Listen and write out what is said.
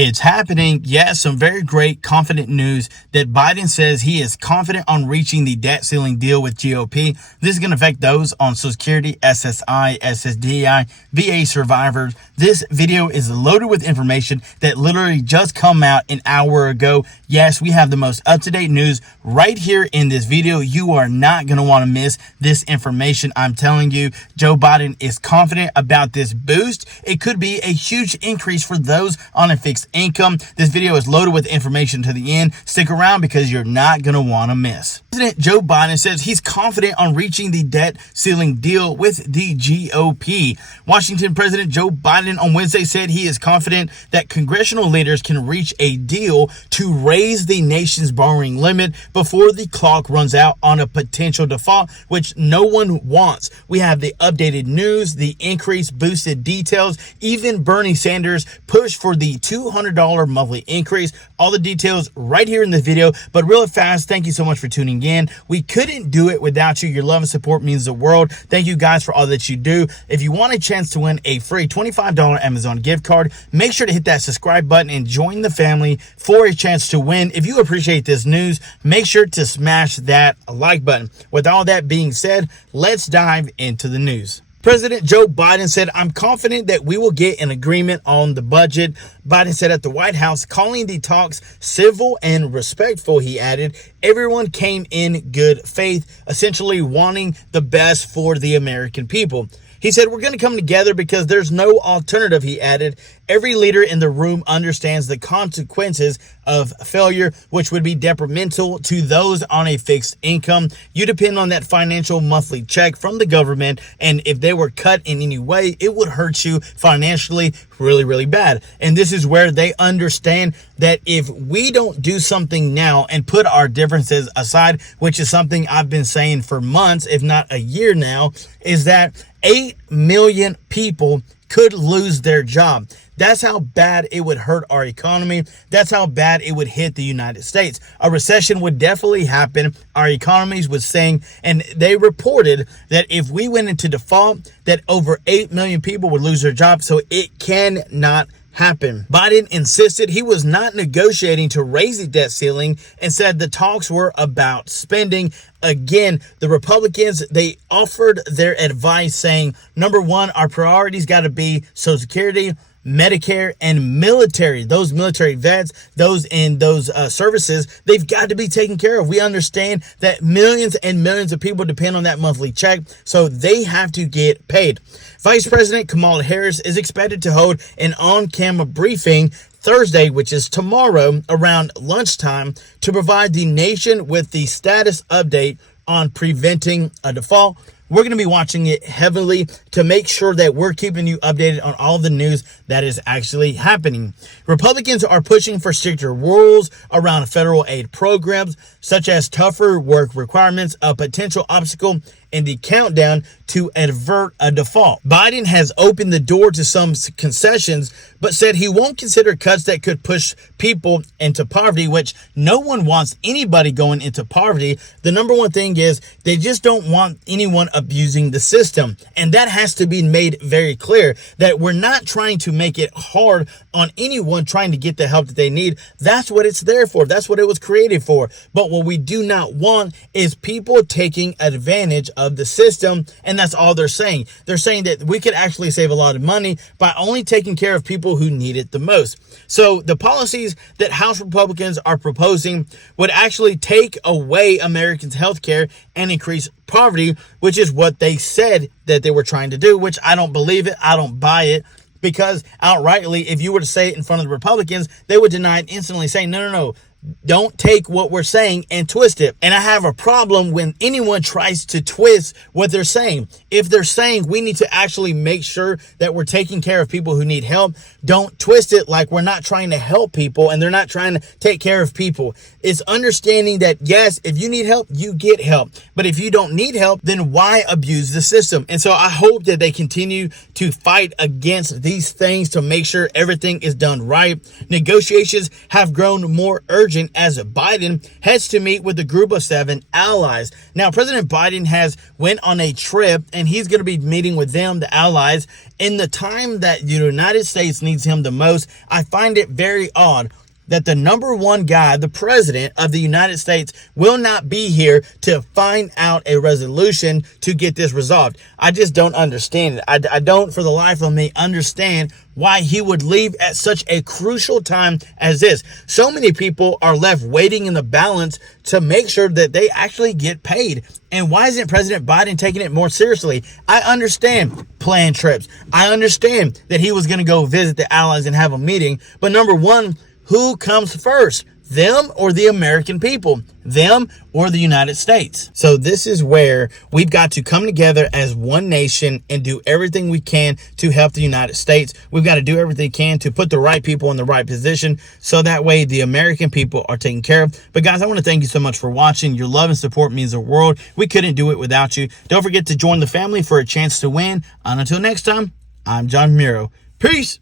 It's happening. Yes, some very great, confident news that Biden says he is confident on reaching the debt ceiling deal with GOP. This is going to affect those on Social Security, SSI, SSDI, VA survivors. This video is loaded with information that literally just come out an hour ago. Yes, we have the most up-to-date news right here in this video. You are not going to want to miss this information. I'm telling you, Joe Biden is confident about this boost. It could be a huge increase for those on a fixed income. This video is loaded with information to the end. Stick around because you're not going to want to miss. President Joe Biden says he's confident on reaching the debt ceiling deal with the GOP. Washington President Joe Biden on Wednesday said he is confident that congressional leaders can reach a deal to raise the nation's borrowing limit before the clock runs out on a potential default, which no one wants. We have the updated news, the increased boosted details, even Bernie Sanders pushed for the $200 monthly increase. All the details right here in this video. But real fast, thank you so much for tuning in. We couldn't do it without you. Your love and support means the world. Thank you guys for all that you do. If you want a chance to win a free $25 Amazon gift card, make sure to hit that subscribe button and join the family for a chance to win. If you appreciate this news, make sure to smash that like button. With all that being said, let's dive into the news. President Joe Biden said, "I'm confident that we will get an agreement on the budget." Biden said at the White House, calling the talks civil and respectful. He added, "Everyone came in good faith, essentially wanting the best for the American people." He said, "We're going to come together because there's no alternative," he added. "Every leader in the room understands the consequences of failure, which would be detrimental to those on a fixed income. You depend on that financial monthly check from the government, and if they were cut in any way, it would hurt you financially really, really bad." And this is where they understand that if we don't do something now and put our differences aside, which is something I've been saying for months, if not a year now, is that 8 million people could lose their job. That's how bad it would hurt our economy. That's how bad it would hit the United States. A recession would definitely happen. Our economies would sink. And they reported that if we went into default, that over 8 million people would lose their jobs. So it cannot happen. Biden insisted he was not negotiating to raise the debt ceiling and said the talks were about spending. Again, the Republicans, they offered their advice saying, number one, our priorities got to be Social Security, Medicare, and military. Those military vets, those in those services, they've got to be taken care of. We understand that millions and millions of people depend on that monthly check, so they have to get paid. Vice President Kamala Harris is expected to hold an on-camera briefing Thursday, which is tomorrow, around lunchtime, to provide the nation with the status update on preventing a default. We're going to be watching it heavily to make sure that we're keeping you updated on all the news that is actually happening. Republicans are pushing for stricter rules around federal aid programs, such as tougher work requirements, a potential obstacle in the countdown to avert a default. Biden has opened the door to some concessions, but said he won't consider cuts that could push people into poverty, which no one wants anybody going into poverty. The number one thing is they just don't want anyone abusing the system. And that has to be made very clear, that we're not trying to make it hard on anyone trying to get the help that they need. That's what it's there for. That's what it was created for. But what we do not want is people taking advantage of the system. And that's all they're saying. They're saying that we could actually save a lot of money by only taking care of people who need it the most. So the policies that House Republicans are proposing would actually take away Americans' health care and increase poverty, which is what they said that they were trying to do, which I don't believe it. I don't buy it. Because outrightly, if you were to say it in front of the Republicans, they would deny it instantly, saying, no. Don't take what we're saying and twist it. And I have a problem when anyone tries to twist what they're saying. If they're saying we need to actually make sure that we're taking care of people who need help, don't twist it like we're not trying to help people and they're not trying to take care of people. It's understanding that, yes, if you need help, you get help. But if you don't need help, then why abuse the system? And so I hope that they continue to fight against these things to make sure everything is done right. Negotiations have grown more urgent decision as Biden heads to meet with a group of 7 allies. Now, President Biden has went on a trip, and he's going to be meeting with them, the allies, in the time that the United States needs him the most. I find it very odd that the number one guy, the president of the United States, will not be here to find out a resolution to get this resolved. I just don't understand it. I don't, for the life of me, understand why he would leave at such a crucial time as this. So many people are left waiting in the balance to make sure that they actually get paid. And why isn't President Biden taking it more seriously? I understand planned trips. I understand that he was going to go visit the allies and have a meeting. But number one, who comes first? Them or the American people? Them or the United States? So this is where we've got to come together as one nation and do everything we can to help the United States. We've got to do everything we can to put the right people in the right position, so that way the American people are taken care of. But guys, I want to thank you so much for watching. Your love and support means the world. We couldn't do it without you. Don't forget to join the family for a chance to win. And until next time, I'm John Miro. Peace.